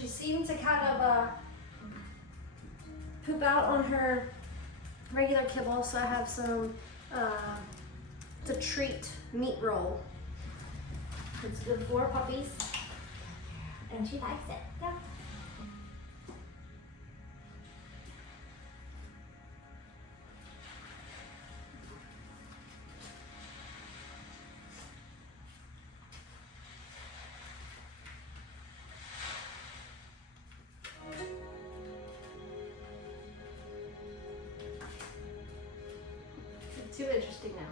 She seemed to kind of poop out on her regular kibble, so I have some the treat meat roll. It's good for puppies, and she likes it. Yeah. It's too interesting now.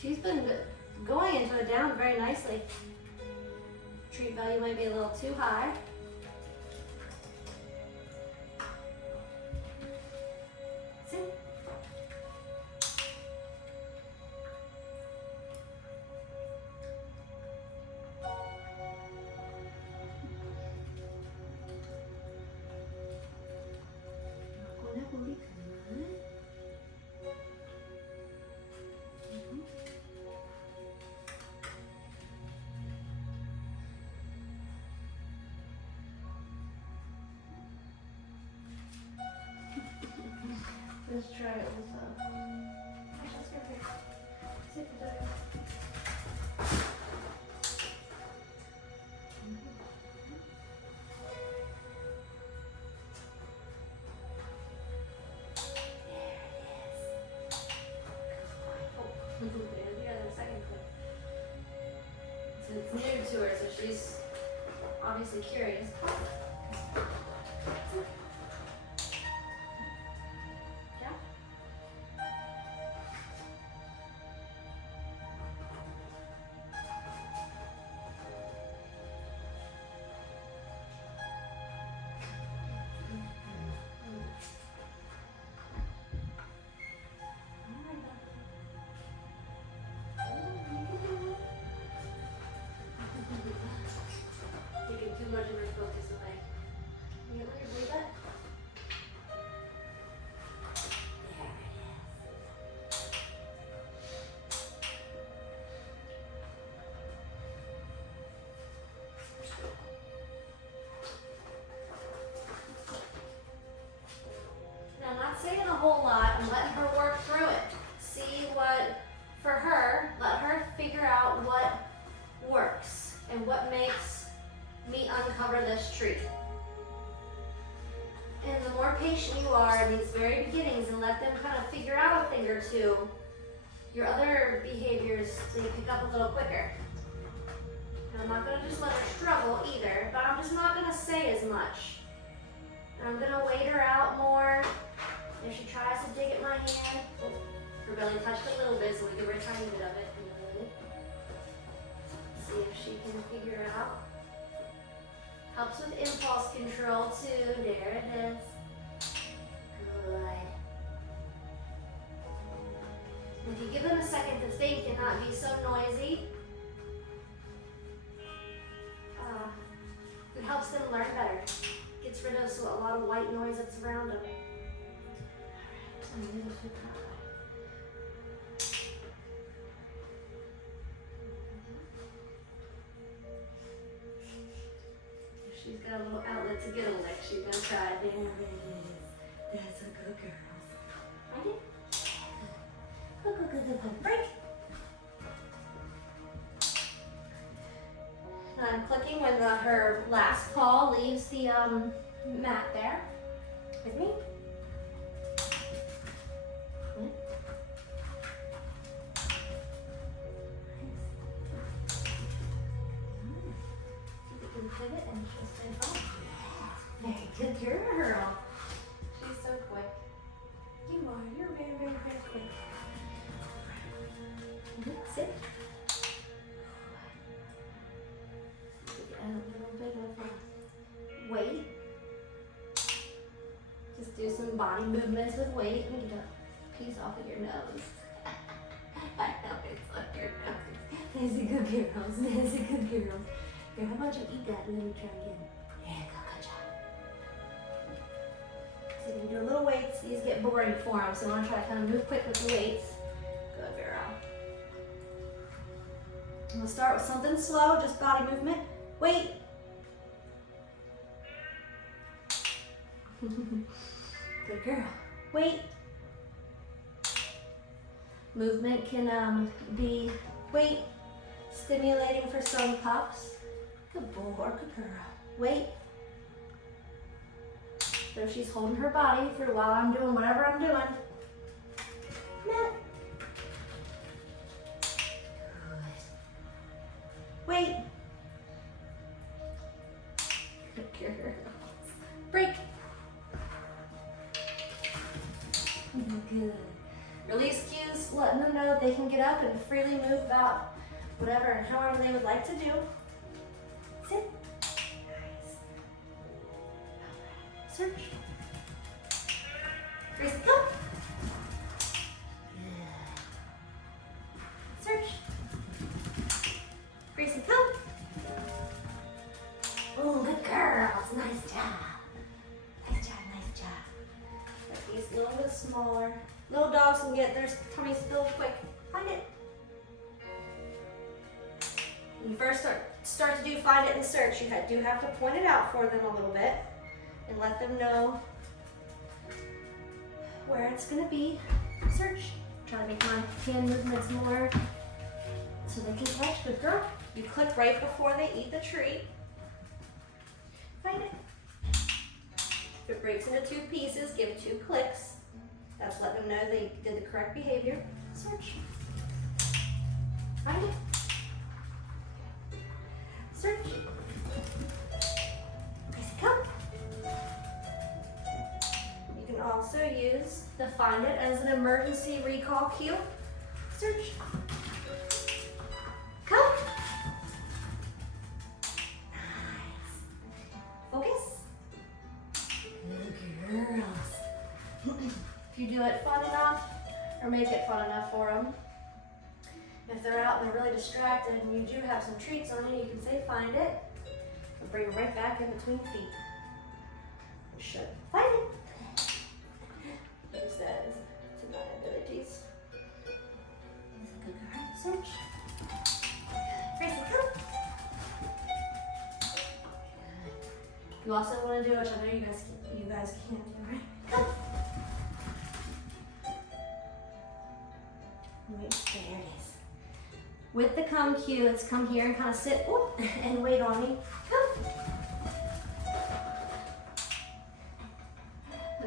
She's been going into it down very nicely. Treat value might be a little too high. Sit. Let's try it with let's go here. Sit down. There's the other second clip. So it's new to her, so she's obviously curious. Too much of her focus away. Can you let her breathe it? There it is. Now, I'm not saying a whole lot. I'm letting her work through it. See what, for her, let her figure out what works and what makes me uncover this treat. And the more patient you are in these very beginnings and let them kind of figure out a thing or two, your other behaviors, so you pick up a little quicker. And I'm not gonna just let her struggle either, but I'm just not gonna say as much. And I'm gonna wait her out more. If she tries to dig at my hand, her belly touched a little bit, so we give her a tiny bit of it. See if she can figure it out. Helps with impulse control too. There it is. Good. If you give them a second to think and not be so noisy, it helps them learn better. Gets rid of a lot of white noise that's around them. She's got a little outlet to get a lick. She's gonna try. There it is. That's a good girl. Right it? Good. Break. Now I'm clicking when her last paw leaves the mat there. With me. Pivot and she'll stay home. Very good girl. She's so quick. You are. You're very, very, very quick. Sit. And a little bit of weight. Just do some body movements with weight and get a piece off of your nose. Nancy, good girls. Nancy, good girls. Here, how about you eat that and then we try again? Yeah, good job. So you can do little weights. These get boring for them, so I want to try to kind of move quick with the weights. Good girl. We'll start with something slow, just body movement. Wait. Good girl. Wait. Movement can be weight stimulating for some pups. Good boy or good girl. Wait. So she's holding her body through while I'm doing whatever I'm doing. Matt. Wait. Good girl. Break. Good. Release cues, letting them know they can get up and freely move about whatever and however they would like to do. Sit. Nice. Search. Gracie, go. Good. Search. Gracie, go. Oh, good girls. Nice job. Nice job, nice job. Make these a little bit smaller. Little dogs can get their tummies filled quick. Find it. When you first start to do find it and search, you do have to point it out for them a little bit and let them know where it's going to be. Search. Try to make my hand movements more so they can catch. Good girl. You click right before they eat the treat. Find it. If it breaks into 2 pieces, give 2 clicks. That's let them know they did the correct behavior. Search. Find it. Search. Gracie, come. You can also use the find it as an emergency recall cue. Search. Come. Nice. Focus. Good girls. If you do it fun enough, or make it fun enough for them, if they're out and they're really distracted and you do have some treats on you, you can say find it and bring them right back in between feet. You should find it. Use that to my abilities. That's a good girl. Search. Gracie, come. Good. You also want to do, which I know you guys can do, right? Come. Wait, there it is. With the come cue, it's come here and kind of sit and wait on me. Come.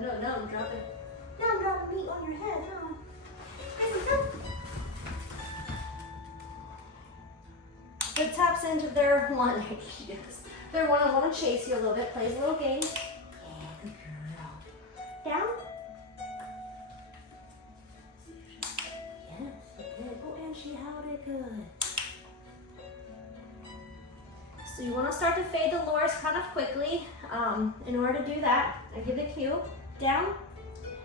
No, I'm dropping. No, I'm dropping meat on your head. No. Gracie, come. It taps into their one. Yes. Their one. I want to chase you a little bit. Plays a little game. Yeah, good girl. Down. She held it good. So you want to start to fade the lures kind of quickly. In order to do that, I give the cue down,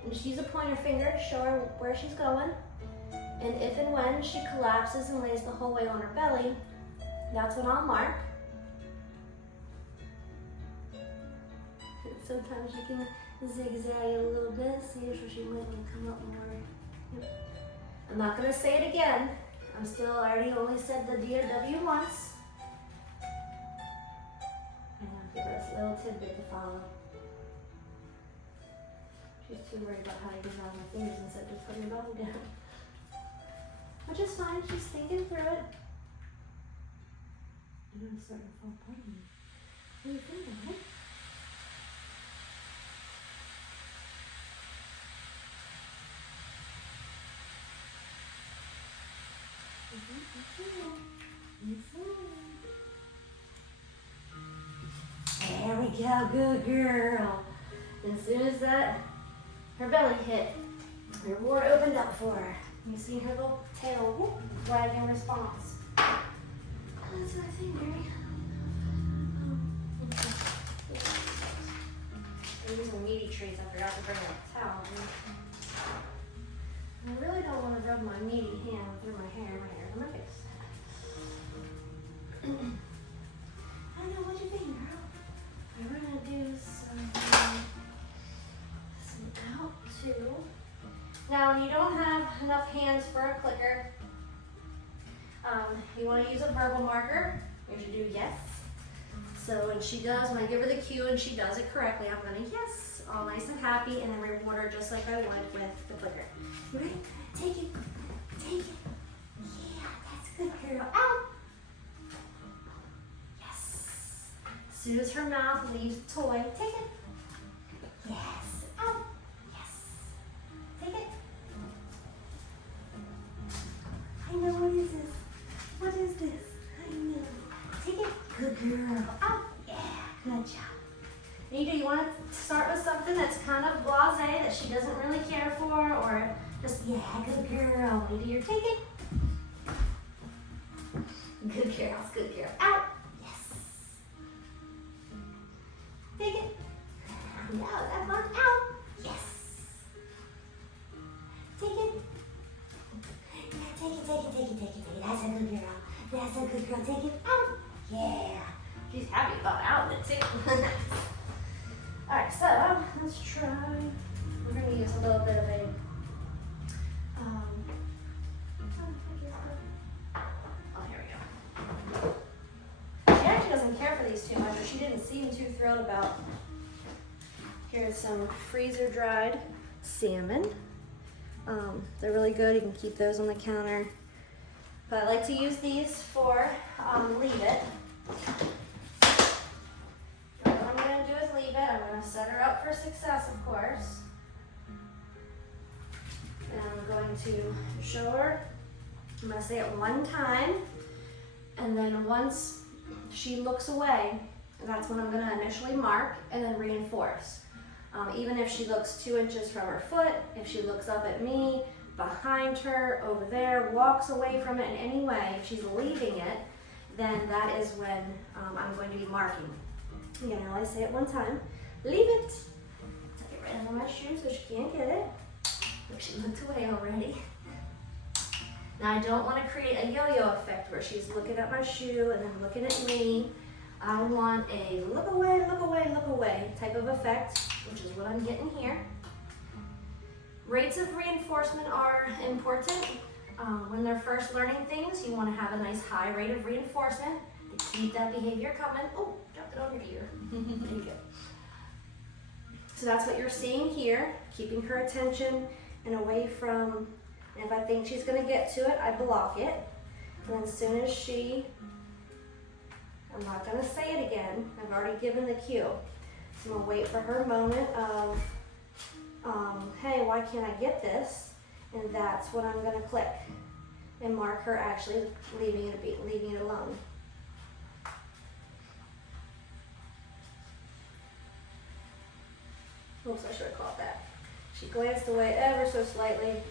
and just use a pointer finger to show her where she's going. And if and when she collapses and lays the whole way on her belly, that's when I'll mark. Sometimes you can zigzag a little bit, see if she might want to come up more. Yep. I'm not going to say it again. I already only said the D or W once. I'm going to give her a little tidbit to follow. She's too worried about how to get on my fingers instead of just putting her body down. Which is fine, she's thinking through it. And I'm starting to fall apart. What do you think, right? There we go, good girl. As soon as her belly hit, her wart opened up for her. You see her little tail wag in response. That's my thing, Mary. These are meaty treats. I forgot to bring a towel. I really don't want to rub my meaty hand through my hair. My hair's on my face. hands for a clicker. You want to use a verbal marker. You should do yes. So when she does, when I give her the cue and she does it correctly, I'm going to yes, all nice and happy, and then reward her just like I would with the clicker. You ready? Take it. Take it. Yeah, that's good, girl. Out. Yes. As soon as her mouth leaves the toy, take it. Yes. Out. Yes. Take it. I know, what is this? What is this? I know. Take it. Good girl. Out. Yeah, good job. You want to start with something that's kind of blasé that she doesn't really care for, or just, yeah, good girl. You do your take it. Good girl, good girl. Out. Yes. Take it. No, that one. Out. Yes. Take it. Yeah, take it, take it, take it, take it, take it. That's a good girl. That's a good girl. Take it. Out. Yeah. She's happy about out of it too. Alright, so let's try. We're going to use a little bit of a here we go. She actually doesn't care for these too much, or she didn't seem too thrilled about. Here's some freezer dried salmon. They're really good. You can keep those on the counter. But I like to use these for leave it. So what I'm going to do is leave it. I'm going to set her up for success, of course. And I'm going to show her. I'm going to say it one time. And then once she looks away, that's when I'm going to initially mark and then reinforce. Even if she looks 2 inches from her foot, if she looks up at me, behind her, over there, walks away from it in any way, if she's leaving it, then that is when I'm going to be marking. Again, I always say it one time. Leave it. Tuck it right under my shoe so she can't get it. Look, she looked away already. Now I don't want to create a yo-yo effect where she's looking at my shoe and then looking at me. I want a look away, look away, look away type of effect, which is what I'm getting here. Rates of reinforcement are important. When they're first learning things, you want to have a nice high rate of reinforcement to keep that behavior coming. Oh, dropped it on your ear. There you go. So that's what you're seeing here, keeping her attention and away from, and if I think she's going to get to it, I block it. And as soon as I'm not going to say it again. I've already given the cue. So I'm going to wait for her moment of, hey, why can't I get this? And that's when I'm going to click and mark her actually leaving it alone. Oops, I should have caught that. She glanced away ever so slightly.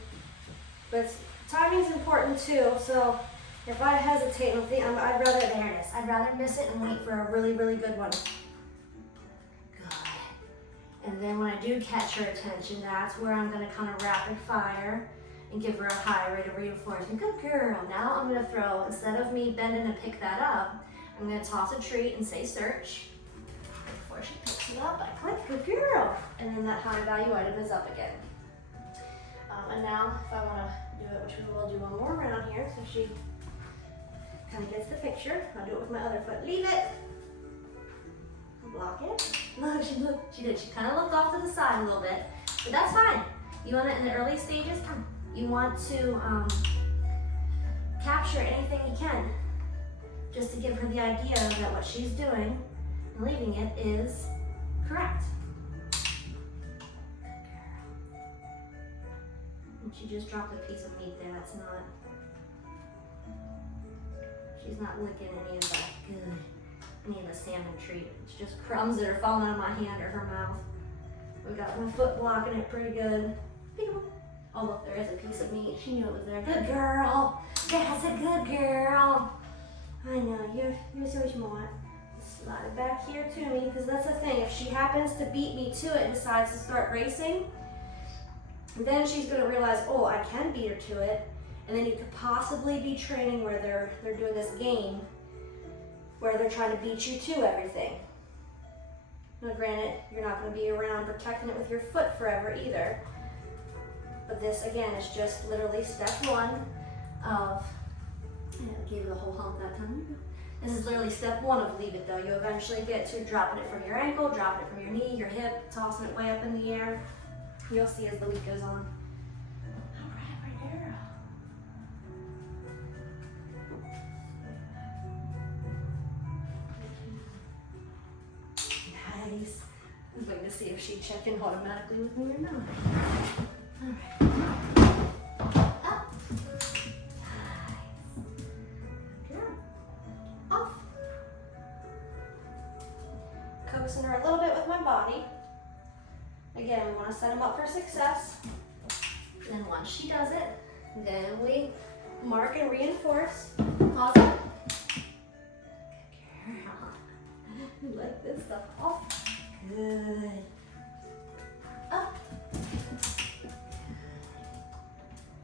But timing's important too, so if I hesitate and think, I'd rather, there it is. I'd rather miss it and wait for a really, really good one. Good. And then when I do catch her attention, that's where I'm gonna kind of rapid fire and give her a high rate of reinforcement. Good girl. Now I'm gonna throw, instead of me bending to pick that up, I'm gonna toss a treat and say search. Before she picks it up, I click, good girl. And then that high value item is up again. And now if I wanna do it, which we will do one more round here, so she kind of gets the picture. I'll do it with my other foot. Leave it. Block it. Look, she did. She kind of looked off to the side a little bit, but that's fine. You want it in the early stages. You want to capture anything you can, just to give her the idea that what she's doing and leaving it is correct. And she just dropped a piece of meat there. That's not. She's not licking any of that good, any of the salmon treat. It's just crumbs that are falling out of my hand or her mouth. We got my foot blocking it pretty good. Oh look, there is a piece of meat. She knew it was there. Good girl. That's a good girl. I know, you're so smart. Slide it back here to me, because that's the thing. If she happens to beat me to it and decides to start racing, then she's gonna realize, oh, I can beat her to it. And then you could possibly be training where they're doing this game where they're trying to beat you to everything. Now granted, you're not going to be around protecting it with your foot forever either. But this, again, is just literally step one of, and I gave you the whole hump that time. This is literally step one of leave it though. You eventually get to dropping it from your ankle, dropping it from your knee, your hip, tossing it way up in the air. You'll see as the week goes on. All right, right there. Nice. I was waiting to see if she'd check in automatically with me or not. All right. Up. Nice. Good. Off. Coaxing her a little bit with my body. Again, we want to set them up for success. Then once she does it, then we mark and reinforce. Pause up. Good girl. You like this stuff. Off. Good. Up.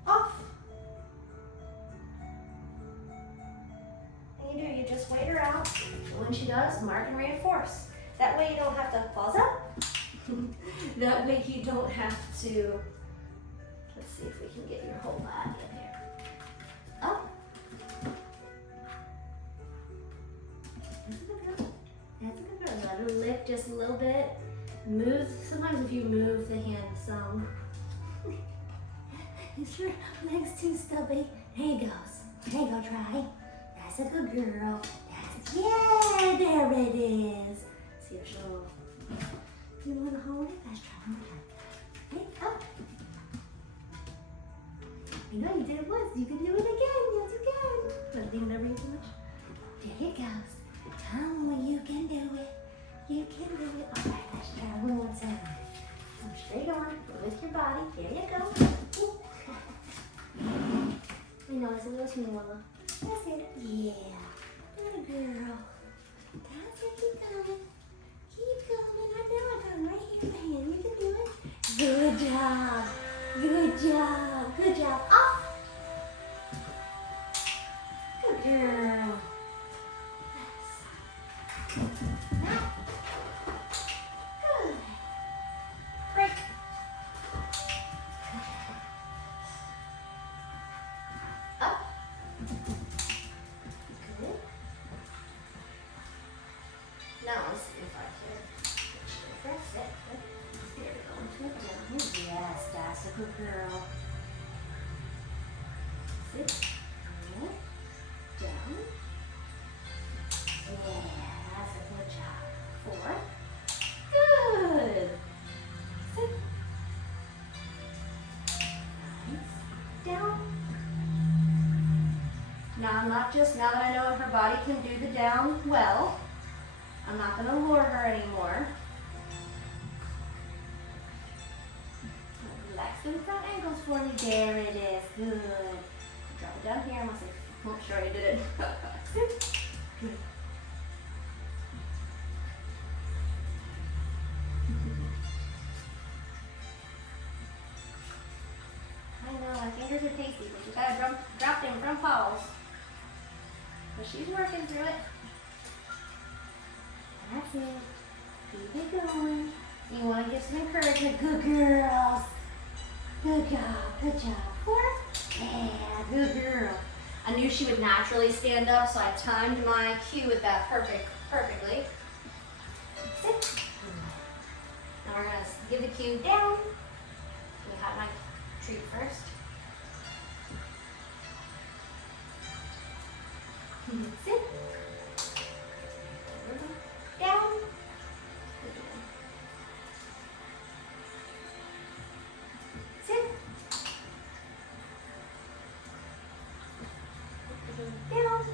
Off. And you just wait her out. And when she does, mark and reinforce. That way you don't have to pause up. That way you don't have to, let's see if we can get your whole body in here. Up. That's a good girl. That's a good girl. Let her lift just a little bit. Move, sometimes if you move the hand some. Is your leg's too stubby? There you goes. There you go, try. That's a good girl. That's, yeah, there it is. See if she'll, you want to hold it? Let's try one more time. Hey, up. I know you did it once. You can do it again. Yes, you can. Don't think never too much. There it goes. Come on, you can do it. You can do it. All right, let's try one more time. Come straight on with your body. There you go. Ooh. I know it's a little small. That's it. Yeah. Good girl. That's it. Keep going. Keep going. I know I got it right here in my hand. You can do it. Good job. Good job. Good job. Off. Good girl. Now. Good. Break. Up. Good. Now let's see if I can press it. There we go. Down. Yes, that's a good girl. Sit. Good. Down. Yeah, that's a good job. 4. Good. Sit. Nice. Down. Now I'm not just, now that I know her body can do the down well, I'm not going to lure her anymore. Relax them front ankles for me. There it is. Good. Drop it down here. I'm going to say, oh, sure I did it. Sit. Good. I know, my fingers are tasty, but you gotta drop them front paws. But she's working through it. That's it. Keep it going. You want to give some encouragement. Good girls. Good job. Good job. 4. Yeah, good girl. I knew she would naturally stand up, so I timed my cue with that perfectly. Sit. Now we're going to give the cue down. We have my treat first. Sit. Down. Sit. Down.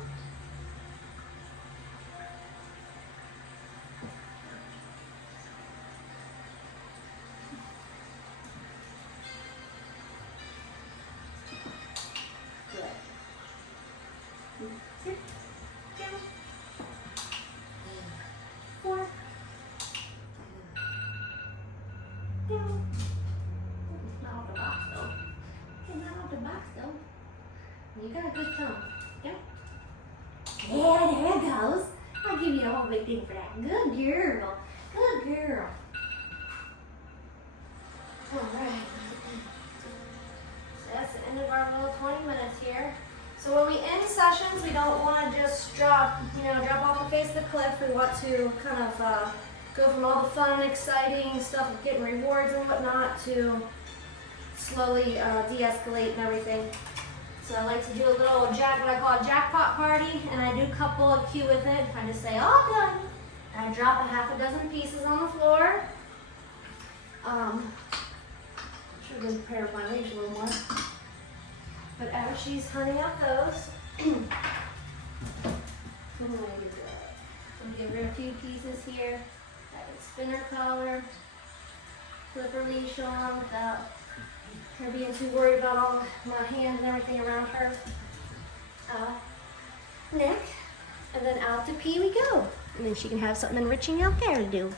Good. Sit. Down. 4. Down. Not off the box though. Okay, not off the box though. You got a good tone. Down. Yeah, there it goes. I'll give you a whole big thing for that. Good girl. Good girl. All right. end of our little 20 minutes here. So when we end sessions, we don't want to just drop off the face of the cliff. We want to kind of go from all the fun, exciting stuff of getting rewards and whatnot to slowly de-escalate and everything. So I like to do a little what I call a jackpot party, and I do couple a cue with it. I just say, all done. And I drop a half a dozen pieces on the floor. Should have been prepared my leaves a little more. But as she's hunting out those, I'm going to give her a few pieces here. I can spin her collar, flip her leash on without her being too worried about all my hands and everything around her neck. And then out to pee we go. And then she can have something enriching out there to do.